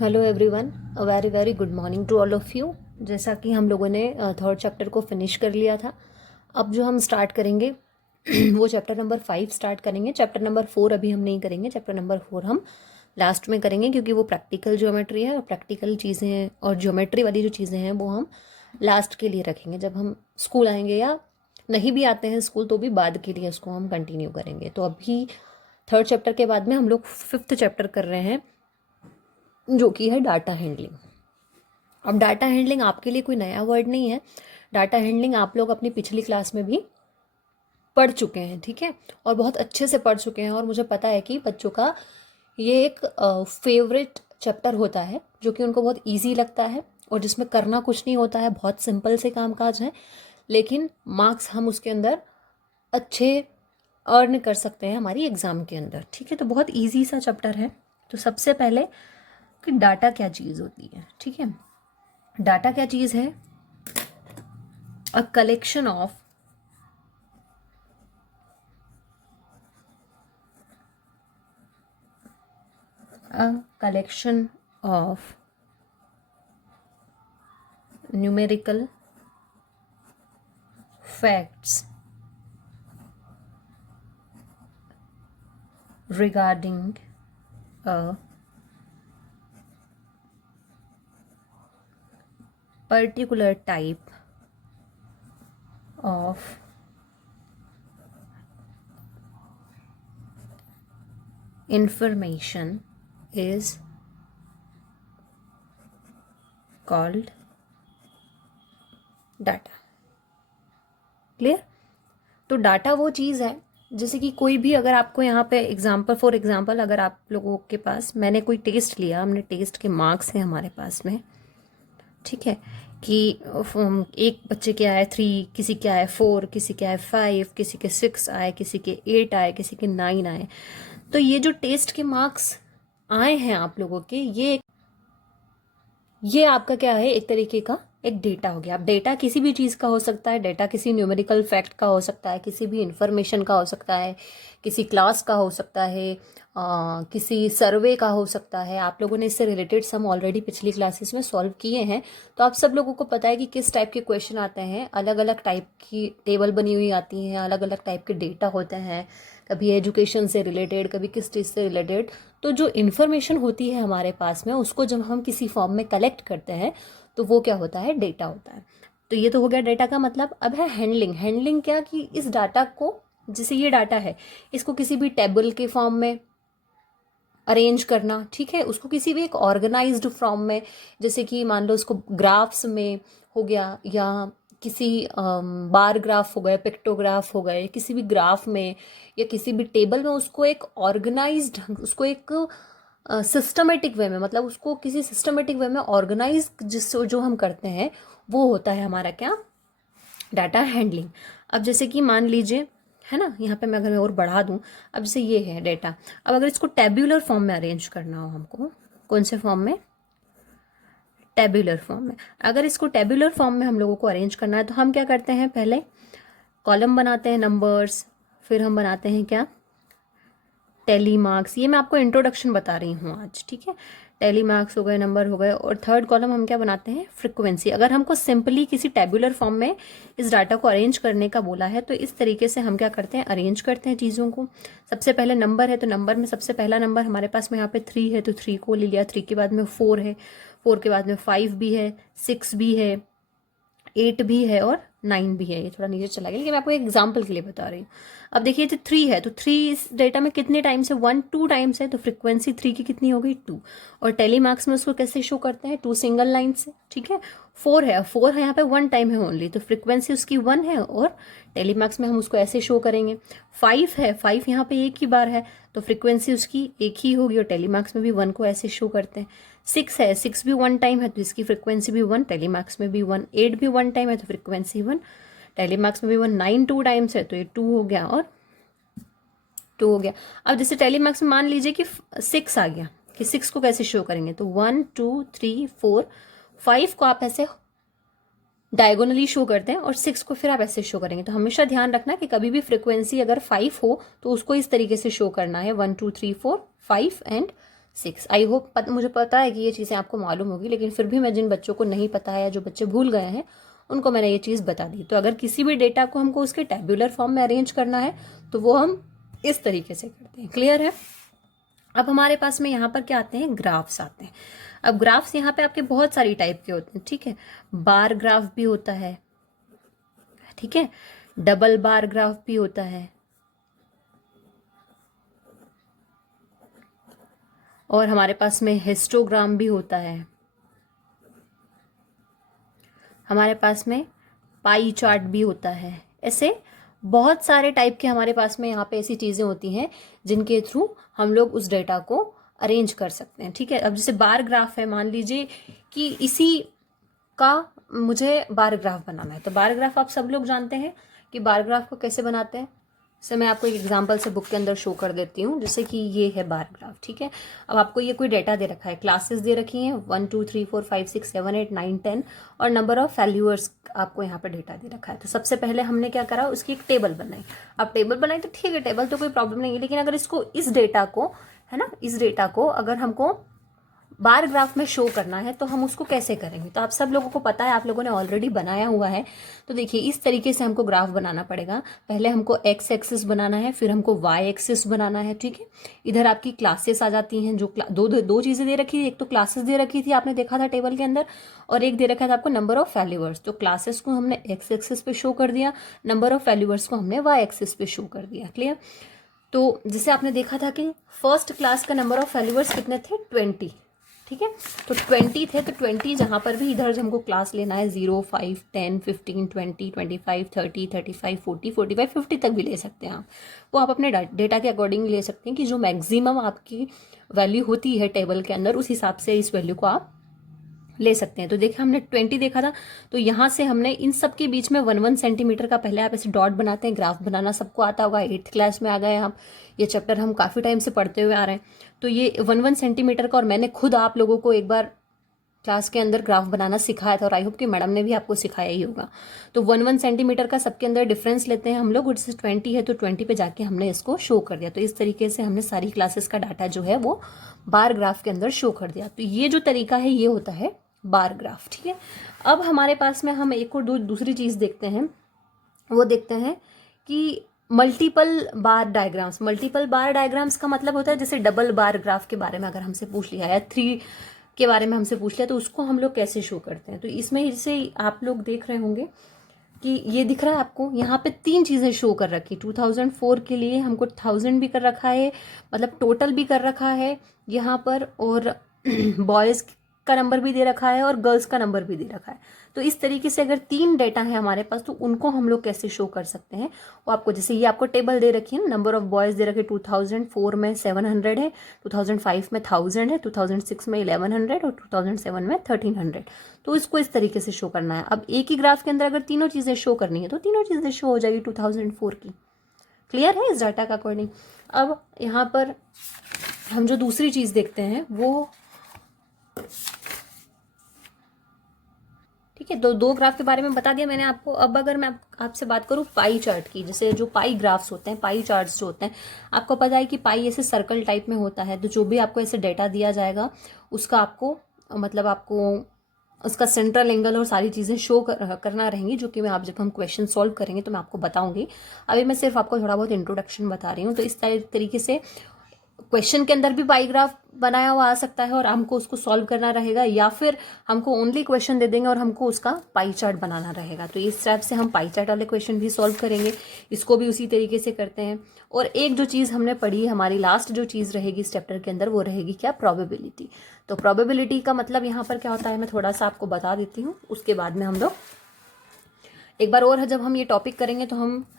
Hello everyone, a very very good morning to all of you. जैसा कि हम लोगों ने थर्ड चैप्टर को फिनिश कर लिया था। अब जो हम स्टार्ट करेंगे वो चैप्टर नंबर 5 स्टार्ट करेंगे। चैप्टर नंबर 4 अभी हम नहीं करेंगे, चैप्टर नंबर 4 हम लास्ट में करेंगे, क्योंकि वो प्रैक्टिकल ज्योमेट्री है और प्रैक्टिकल चीज़ें और ज्योमेट्री वाली जो चीज़ें हैं वो हम लास्ट के लिए रखेंगे। जब हम स्कूल आएंगे या नहीं भी आते हैं स्कूल तो भी बाद के लिए उसको हम कंटिन्यू करेंगे। तो अभी थर्ड चैप्टर के बाद में हम लोग फिफ्थ चैप्टर कर रहे हैं, जो कि है डाटा हैंडलिंग। अब डाटा हैंडलिंग आपके लिए कोई नया वर्ड नहीं है। डाटा हैंडलिंग आप लोग अपनी पिछली क्लास में भी पढ़ चुके हैं, ठीक है, और बहुत अच्छे से पढ़ चुके हैं। और मुझे पता है कि बच्चों का ये एक फेवरेट चैप्टर होता है, जो कि उनको बहुत इजी लगता है और जिसमें करना कुछ नहीं होता है, बहुत सिंपल से कामकाज है, लेकिन मार्क्स हम उसके अंदर अच्छे अर्न कर सकते हैं हमारी एग्ज़ाम के अंदर, ठीक है। तो बहुत ईजी सा चैप्टर है। तो सबसे पहले कि डाटा क्या चीज़ होती है, ठीक है। डाटा क्या चीज़ है? A collection of numerical facts regarding a particular type of information is called data. Clear? तो डाटा वो चीज़ है, जैसे कि कोई भी, अगर आपको यहाँ पे फॉर एग्जांपल अगर आप लोगों के पास, मैंने कोई टेस्ट लिया, हमने टेस्ट के मार्क्स हैं हमारे पास में, ठीक है, कि एक बच्चे के आए 3, किसी के आए 4, किसी के आए 5, किसी के 6 आए, किसी के 8 आए, किसी के 9 आए। तो ये जो टेस्ट के मार्क्स आए हैं आप लोगों के, ये आपका क्या है, एक तरीके का एक डेटा हो गया। अब डेटा किसी भी चीज़ का हो सकता है, डेटा किसी न्यूमेरिकल फैक्ट का हो सकता है, किसी भी इंफॉर्मेशन का हो सकता है, किसी क्लास का हो सकता है, किसी सर्वे का हो सकता है। आप लोगों ने इससे रिलेटेड सम ऑलरेडी पिछली क्लासेस में सॉल्व किए हैं, तो आप सब लोगों को पता है कि किस टाइप के क्वेश्चन आते हैं। अलग अलग टाइप की टेबल बनी हुई आती हैं, अलग अलग टाइप के डेटा होते हैं, कभी एजुकेशन से रिलेटेड, कभी किस चीज़ से रिलेटेड। तो जो इन्फॉर्मेशन होती है हमारे पास में, उसको जब हम किसी फॉर्म में कलेक्ट करते हैं तो वो क्या होता है, डेटा होता है। तो ये तो हो गया डेटा का मतलब। अब है हैंडलिंग। हैंडलिंग क्या, कि इस डाटा को, जैसे ये डाटा है, इसको किसी भी टेबल के फॉर्म में अरेंज करना, ठीक है, उसको किसी भी एक ऑर्गेनाइज्ड फॉर्म में, जैसे कि मान लो उसको ग्राफ्स में हो गया, या किसी बार ग्राफ हो गए, पिक्टोग्राफ हो गए, किसी भी ग्राफ में या किसी भी टेबल में, उसको एक ऑर्गेनाइज्ड, उसको एक सिस्टमेटिक वे में, मतलब उसको किसी सिस्टमेटिक वे में ऑर्गेनाइज जिस जो हम करते हैं, वो होता है हमारा क्या, डाटा हैंडलिंग। अब जैसे कि मान लीजिए, है ना, यहाँ पे मैं अगर मैं और बढ़ा दूँ, अब जैसे ये है डेटा, अब अगर इसको टेब्यूलर फॉर्म में अरेंज करना हो हमको, कौन से फॉर्म में, टेब्यूलर फॉर्म में। अगर इसको टेब्यूलर फॉर्म में हम लोगों को अरेंज करना है तो हम क्या करते हैं, पहले कॉलम बनाते हैं नंबर्स, फिर हम बनाते हैं क्या, टेली मार्क्स। ये मैं आपको इंट्रोडक्शन बता रही हूँ आज, ठीक है। टेली मार्क्स हो गए, नंबर हो गए, और थर्ड कॉलम हम क्या बनाते हैं, फ्रीक्वेंसी। अगर हमको सिंपली किसी टेबुलर फॉर्म में इस डाटा को अरेंज करने का बोला है तो इस तरीके से हम क्या करते हैं, अरेंज करते हैं चीज़ों को। सबसे पहले नंबर है, तो नंबर में सबसे पहला नंबर हमारे पास में यहाँ पे 3 है, तो 3 को ले लिया। 3 के बाद में 4 है, 4 के बाद में 5 भी है, 6 भी है, 8 भी है और 9 भी है। ये थोड़ा नीचे चला गया, लेकिन मैं आपको एक एग्जाम्पल के लिए बता रही हूँ। अब देखिए, तो 3 है, तो 3 इस डेटा में कितने टाइम्स है, 1 2 टाइम्स है, तो फ्रीक्वेंसी 3 की कितनी हो गई, 2। और टेलीमार्क्स में उसको कैसे शो करते हैं, 2 सिंगल लाइन से, ठीक है। 4 है, 4 है यहाँ पे 1 टाइम है ओनली, तो फ्रीक्वेंसी उसकी 1 है, और टेलीमार्क्स में हम उसको ऐसे शो करेंगे। 5 है, 5 यहाँ पे एक ही बार है, तो फ्रीक्वेंसी उसकी एक ही होगी, और टेलीमार्क्स में भी 1 को ऐसे शो करते हैं। 6 है, 6 भी 1 टाइम है, तो इसकी फ्रीक्वेंसी भी 1, टेलीमार्क्स में भी 1। 8 भी 1 टाइम है, तो फ्रीक्वेंसी 1, टेलीमार्क्स में भी 1। 9 2 टाइम्स है, तो ये 2 हो गया और 2 हो गया। अब जैसे टेलीमार्क्स में मान लीजिए कि 6 आ गया, कि 6 को कैसे शो करेंगे, तो 1 2 3 4 5 को आप ऐसे डायगोनली शो करते हैं, और 6 को फिर आप ऐसे शो करेंगे। तो हमेशा ध्यान रखना कि कभी भी फ्रीक्वेंसी अगर 5 हो तो उसको इस तरीके से शो करना है, 1 2 3 4 5 एंड 6। आई होप मुझे पता है कि ये चीज़ें आपको मालूम होगी, लेकिन फिर भी मैं जिन बच्चों को नहीं पता है या जो बच्चे भूल गए हैं उनको मैंने ये चीज़ बता दी। तो अगर किसी भी डेटा को हमको उसके टेबुलर फॉर्म में अरेंज करना है तो वो हम इस तरीके से करते हैं। क्लियर है? अब हमारे पास में यहाँ पर क्या आते हैं, ग्राफ्स आते हैं। अब ग्राफ्स यहाँ पे आपके बहुत सारी टाइप के होते हैं, ठीक है। बार ग्राफ भी होता है, ठीक है, डबल बार ग्राफ भी होता है, और हमारे पास में हिस्टोग्राम भी होता है, हमारे पास में पाई चार्ट भी होता है। ऐसे बहुत सारे टाइप के हमारे पास में यहाँ पे ऐसी चीज़ें होती हैं जिनके थ्रू हम लोग उस डेटा को अरेंज कर सकते हैं, ठीक है। अब जैसे बार ग्राफ है, मान लीजिए कि इसी का मुझे बार ग्राफ बनाना है, तो बार ग्राफ आप सब लोग जानते हैं कि बार ग्राफ को कैसे बनाते हैं। से मैं आपको एक एग्जांपल से बुक के अंदर शो कर देती हूँ, जैसे कि ये है बार ग्राफ, ठीक है। अब आपको ये कोई डेटा दे रखा है, क्लासेस दे रखी हैं 1 2 3 4 5 6 7 8 9 10 और नंबर ऑफ फॉलोअर्स आपको यहाँ पे डेटा दे रखा है। तो सबसे पहले हमने क्या करा, उसकी एक टेबल बनाई। अब टेबल बनाई तो ठीक है, टेबल तो कोई प्रॉब्लम नहीं है, लेकिन अगर इसको इस डेटा को, है ना, इस डेटा को अगर हमको बार ग्राफ में शो करना है तो हम उसको कैसे करेंगे। तो आप सब लोगों को पता है, आप लोगों ने ऑलरेडी बनाया हुआ है। तो देखिए इस तरीके से हमको ग्राफ बनाना पड़ेगा। पहले हमको एक्स एक्सिस बनाना है, फिर हमको वाई एक्सिस बनाना है, ठीक है। इधर आपकी क्लासेस आ जाती हैं, जो दो चीज़ें दे रखी थी, एक तो क्लासेस दे रखी थी आपने देखा था टेबल के अंदर, और एक दे रखा था आपको नंबर ऑफ फॉलोअर्स। तो क्लासेस को हमने एक्स एक्सिस पे शो कर दिया, नंबर ऑफ फॉलोअर्स को हमने वाई एक्सिस पे शो कर दिया। क्लियर? तो जैसे आपने देखा था कि फर्स्ट क्लास का नंबर ऑफ फॉलोअर्स कितने थे, 20, ठीक है। तो 20 थे, तो 20 जहाँ पर भी इधर हमको क्लास लेना है 0 5 10 15 20 25 30 35 40 45 50 तक भी ले सकते हैं आप। वो आप अपने डेटा के अकॉर्डिंग ले सकते हैं कि जो मैक्सिमम आपकी वैल्यू होती है टेबल के अंदर, उस हिसाब से इस वैल्यू को आप ले सकते हैं। तो देखिए हमने 20 देखा था, तो यहाँ से हमने इन सब के बीच में 1 सेंटीमीटर का पहले आप ऐसे डॉट बनाते हैं। ग्राफ बनाना सबको आता होगा, 8th क्लास में आ गए आप, ये चैप्टर हम काफ़ी टाइम से पढ़ते हुए आ रहे हैं। तो ये 1 सेंटीमीटर का, और मैंने खुद आप लोगों को एक बार क्लास के अंदर ग्राफ बनाना सिखाया था, और आई होप कि मैडम ने भी आपको सिखाया ही होगा। तो 1 सेंटीमीटर का सबके अंदर डिफरेंस लेते हैं हम लोग, और जैसे 20 है तो 20 पे जाके हमने इसको शो कर दिया। तो इस तरीके से हमने सारी क्लासेस का डाटा जो है वो बार ग्राफ के अंदर शो कर दिया। तो ये जो तरीका है ये होता है बार ग्राफ, ठीक है। अब हमारे पास में हम एक और दूसरी चीज़ देखते हैं, वो देखते हैं कि मल्टीपल बार डायग्राम्स। मल्टीपल बार डायग्राम्स का मतलब होता है, जैसे डबल बार ग्राफ के बारे में अगर हमसे पूछ लिया, या 3 के बारे में हमसे पूछ लिया, तो उसको हम लोग कैसे शो करते हैं। तो इसमें जैसे आप लोग देख रहे होंगे कि ये दिख रहा है आपको, यहाँ पे 3 चीज़ें शो कर रखी। 2004 के लिए हमको 1000 भी कर रखा है, मतलब टोटल भी कर रखा है यहाँ पर, और बॉयज़ का नंबर भी दे रखा है और गर्ल्स का नंबर भी दे रखा है। तो इस तरीके से अगर 3 डेटा है हमारे पास, तो उनको हम लोग कैसे शो कर सकते हैं। वो आपको, जैसे ये आपको टेबल दे रखी है, नंबर ऑफ बॉयज़ दे रखे 2004 में 700 है, 2005 में 1000 है, 2006 में 1100 और 2007 में 1300। तो इसको इस तरीके से शो करना है। अब एक ही ग्राफ के अंदर अगर तीनों चीज़ें शो करनी है तो तीनों चीज़ें शो हो जाएगी 2004 की। क्लियर है इस डाटा का अकॉर्डिंग? अब यहाँ पर हम जो दूसरी चीज़ देखते हैं वो, ठीक है, दो ग्राफ के बारे में बता दिया मैंने आपको। अब अगर मैं आपसे बात करूँ पाई चार्ट की, जैसे जो पाई ग्राफ्स होते हैं, पाई चार्ट्स जो होते हैं, आपको पता है कि पाई ऐसे सर्कल टाइप में होता है। तो जो भी आपको ऐसे डेटा दिया जाएगा उसका आपको, मतलब आपको उसका सेंट्रल एंगल और सारी चीज़ें शो करना रहेंगी, जो कि मैं आप जब हम क्वेश्चन सॉल्व करेंगे तो मैं आपको बताऊंगी। अभी मैं सिर्फ आपको थोड़ा बहुत इंट्रोडक्शन बता रही हूँ। तो इस तरीके से क्वेश्चन के अंदर भी पाई ग्राफ बनाया हुआ आ सकता है और हमको उसको सॉल्व करना रहेगा, या फिर हमको ओनली क्वेश्चन दे देंगे और हमको उसका पाई चार्ट बनाना रहेगा। तो इस टाइप से हम पाई चार्ट वाले क्वेश्चन भी सॉल्व करेंगे, इसको भी उसी तरीके से करते हैं। और एक जो चीज़ हमने पढ़ी, हमारी लास्ट जो चीज़ रहेगी इस चैप्टर के अंदर, वो रहेगी क्या, प्रोबेबिलिटी। तो प्रोबेबिलिटी का मतलब यहाँ पर क्या होता है, मैं थोड़ा सा आपको बता देती हूँ, उसके बाद में हम लोग एक बार और जब हम ये टॉपिक करेंगे तो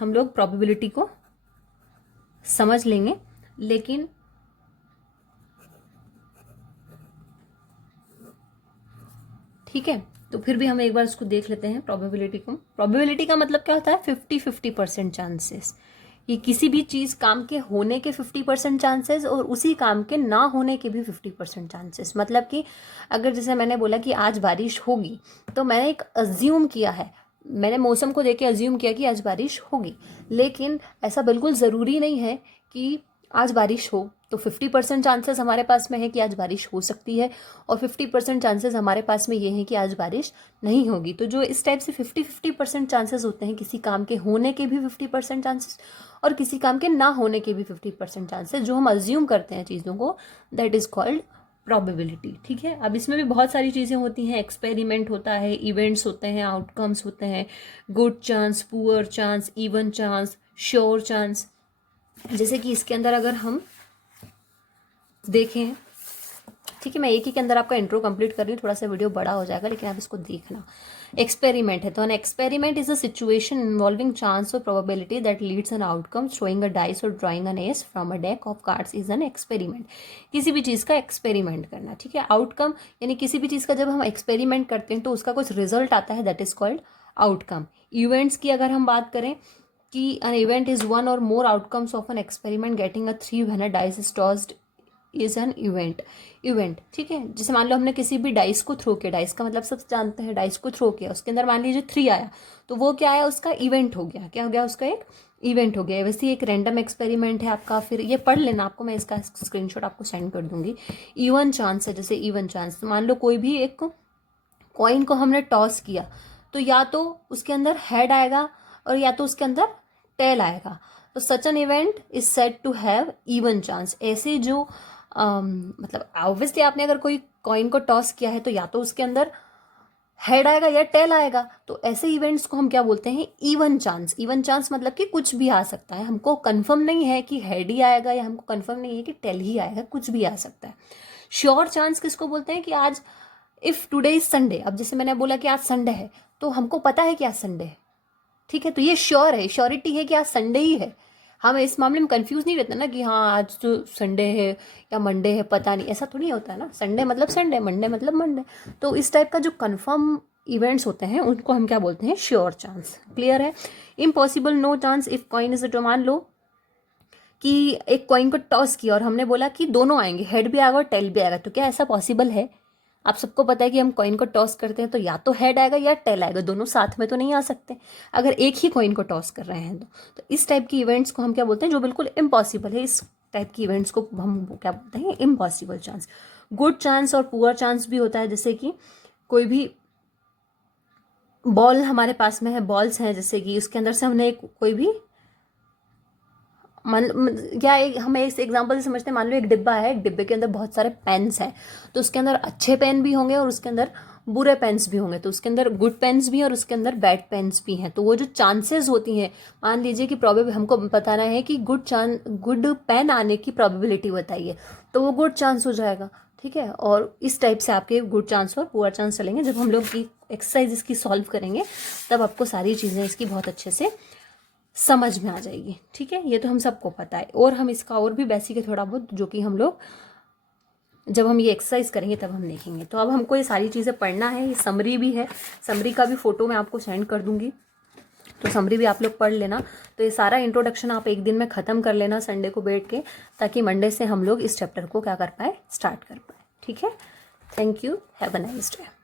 हम लोग प्रोबेबिलिटी को समझ लेंगे। लेकिन ठीक है, तो फिर भी हम एक बार उसको देख लेते हैं प्रोबेबिलिटी को। प्रोबेबिलिटी का मतलब क्या होता है, 50-50% चांसेस। ये किसी भी चीज़ काम के होने के 50% चांसेस और उसी काम के ना होने के भी 50% चांसेस। मतलब कि अगर जैसे मैंने बोला कि आज बारिश होगी, तो मैंने एक अज्यूम किया है, मैंने मौसम को देख के अज्यूम किया कि आज बारिश होगी, लेकिन ऐसा बिल्कुल ज़रूरी नहीं है कि आज बारिश हो तो 50% चांसेस हमारे पास में है कि आज बारिश हो सकती है, और 50% चांसेस हमारे पास में ये है कि आज बारिश नहीं होगी। तो जो इस टाइप से 50% चांसेस होते हैं, किसी काम के होने के भी 50% चांसेस और किसी काम के ना होने के भी 50% चांसेस, जो हम अज्यूम करते हैं चीज़ों को, दैट इज कॉल्ड प्रोबेबिलिटी। ठीक है, अब इसमें भी बहुत सारी चीज़ें होती हैं, एक्सपेरिमेंट होता है, इवेंट्स होते हैं, आउटकम्स होते हैं, good chance, poor chance, even chance, sure chance. जैसे कि इसके अंदर अगर हम देखें, ठीक है, मैं एक ही के अंदर आपका इंट्रो कंप्लीट कर रही हूँ, थोड़ा सा वीडियो बड़ा हो जाएगा, लेकिन आप इसको देखना। एक्सपेरिमेंट है तो an experiment is a situation involving chance और probability that leads an outcome. Throwing a dice और drawing an ace from a deck of cards is an experiment. किसी भी चीज़ का एक्सपेरिमेंट करना, ठीक है। आउटकम यानी किसी भी चीज़ का जब हम एक्सपेरिमेंट करते हैं तो उसका कुछ रिजल्ट आता है, that is called outcome. Events की अगर हम बात करें कि an event is one or more outcomes of an experiment, getting a 3 when a dice is tossed is an event। ठीक है, जैसे मान लो हमने किसी भी डाइस को थ्रो किया, डाइस का मतलब सब जानते हैं, डाइस को थ्रो किया, उसके अंदर मान लीजिए 3 आया, तो वो क्या आया, उसका इवेंट हो गया। क्या हो गया, उसका एक इवेंट हो गया। वैसे एक रैंडम एक्सपेरिमेंट है आपका, फिर ये पढ़ लेना, आपको मैं इसका स्क्रीनशॉट आपको सेंड कर दूंगी। इवन चांस है, जैसे इवन चांस, मान लो कोई भी एक कॉइन को हमने टॉस किया, तो या तो उसके अंदर हेड आएगा और या तो उसके अंदर टेल आएगा। तो such an event is said to have even chance. ऐसे जो मतलब ऑब्वियसली आपने अगर कोई कॉइन को टॉस किया है तो या तो उसके अंदर हेड आएगा या टेल आएगा, तो ऐसे इवेंट्स को हम क्या बोलते हैं, इवन चांस। इवन चांस मतलब कि कुछ भी आ सकता है, हमको कंफर्म नहीं है कि हेड ही आएगा या हमको कंफर्म नहीं है कि टेल ही आएगा, कुछ भी आ सकता है। श्योर चांस किसको बोलते हैं कि आज इफ टुडे इज संडे, अब जैसे मैंने बोला कि आज संडे है तो हमको पता है कि आज संडे है, ठीक है, तो ये श्योर है, श्योरिटी है कि आज संडे ही है। हम इस मामले में कंफ्यूज नहीं रहते ना कि हाँ आज तो संडे है या मंडे है, पता नहीं, ऐसा थोड़ी होता है ना। संडे मतलब संडे, मंडे मतलब मंडे। तो इस टाइप का जो कंफर्म इवेंट्स होते हैं उनको हम क्या बोलते हैं, श्योर चांस। क्लियर है। Impossible, no chance if coin is, तो मान लो कि एक कॉइन को टॉस किया और हमने बोला कि दोनों आएंगे, हेड भी आएगा और टेल भी आएगा, तो क्या ऐसा पॉसिबल है? आप सबको पता है कि हम कॉइन को टॉस करते हैं तो या तो हेड आएगा या टेल आएगा, दोनों साथ में तो नहीं आ सकते अगर एक ही कॉइन को टॉस कर रहे हैं तो इस टाइप की इवेंट्स को हम क्या बोलते हैं, जो बिल्कुल इम्पॉसिबल है, इस टाइप की इवेंट्स को हम क्या बोलते हैं, इम्पॉसिबल चांस। गुड चांस और पुअर चांस भी होता है, जैसे कि कोई भी बॉल हमारे पास में है, बॉल्स हैं, जैसे कि उसके अंदर से हमने कोई भी हम एक एग्जांपल से समझते हैं, मान लो एक डिब्बा है, एक डिब्बे के अंदर बहुत सारे पेन्स हैं, तो उसके अंदर अच्छे पेन भी होंगे और उसके अंदर बुरे पेन्स भी होंगे, तो उसके अंदर गुड पेन्स भी हैं और उसके अंदर बैड पेन्स भी हैं। तो वो जो चांसेस होती हैं, मान लीजिए कि हमको बताना है कि गुड पेन आने की प्रोबेबिलिटी बताइए, तो वो गुड चांस हो जाएगा। ठीक है, और इस टाइप से आपके गुड चांस और पुअर चांस चलेंगे। जब हम लोग की एक्सरसाइज इसकी सॉल्व करेंगे तब आपको सारी चीज़ें इसकी बहुत अच्छे से समझ में आ जाएगी। ठीक है, ये तो हम सबको पता है, और हम इसका और भी बेसिक है थोड़ा बहुत, जो कि हम लोग जब हम ये एक्सरसाइज करेंगे तब हम देखेंगे। तो अब हमको ये सारी चीज़ें पढ़ना है, ये समरी भी है, समरी का भी फोटो मैं आपको सेंड कर दूंगी, तो समरी भी आप लोग पढ़ लेना। तो ये सारा इंट्रोडक्शन आप एक दिन में ख़त्म कर लेना संडे को बैठ के, ताकि मंडे से हम लोग इस चैप्टर को क्या कर पाए, स्टार्ट कर पाए। ठीक है, thank you, have a nice day.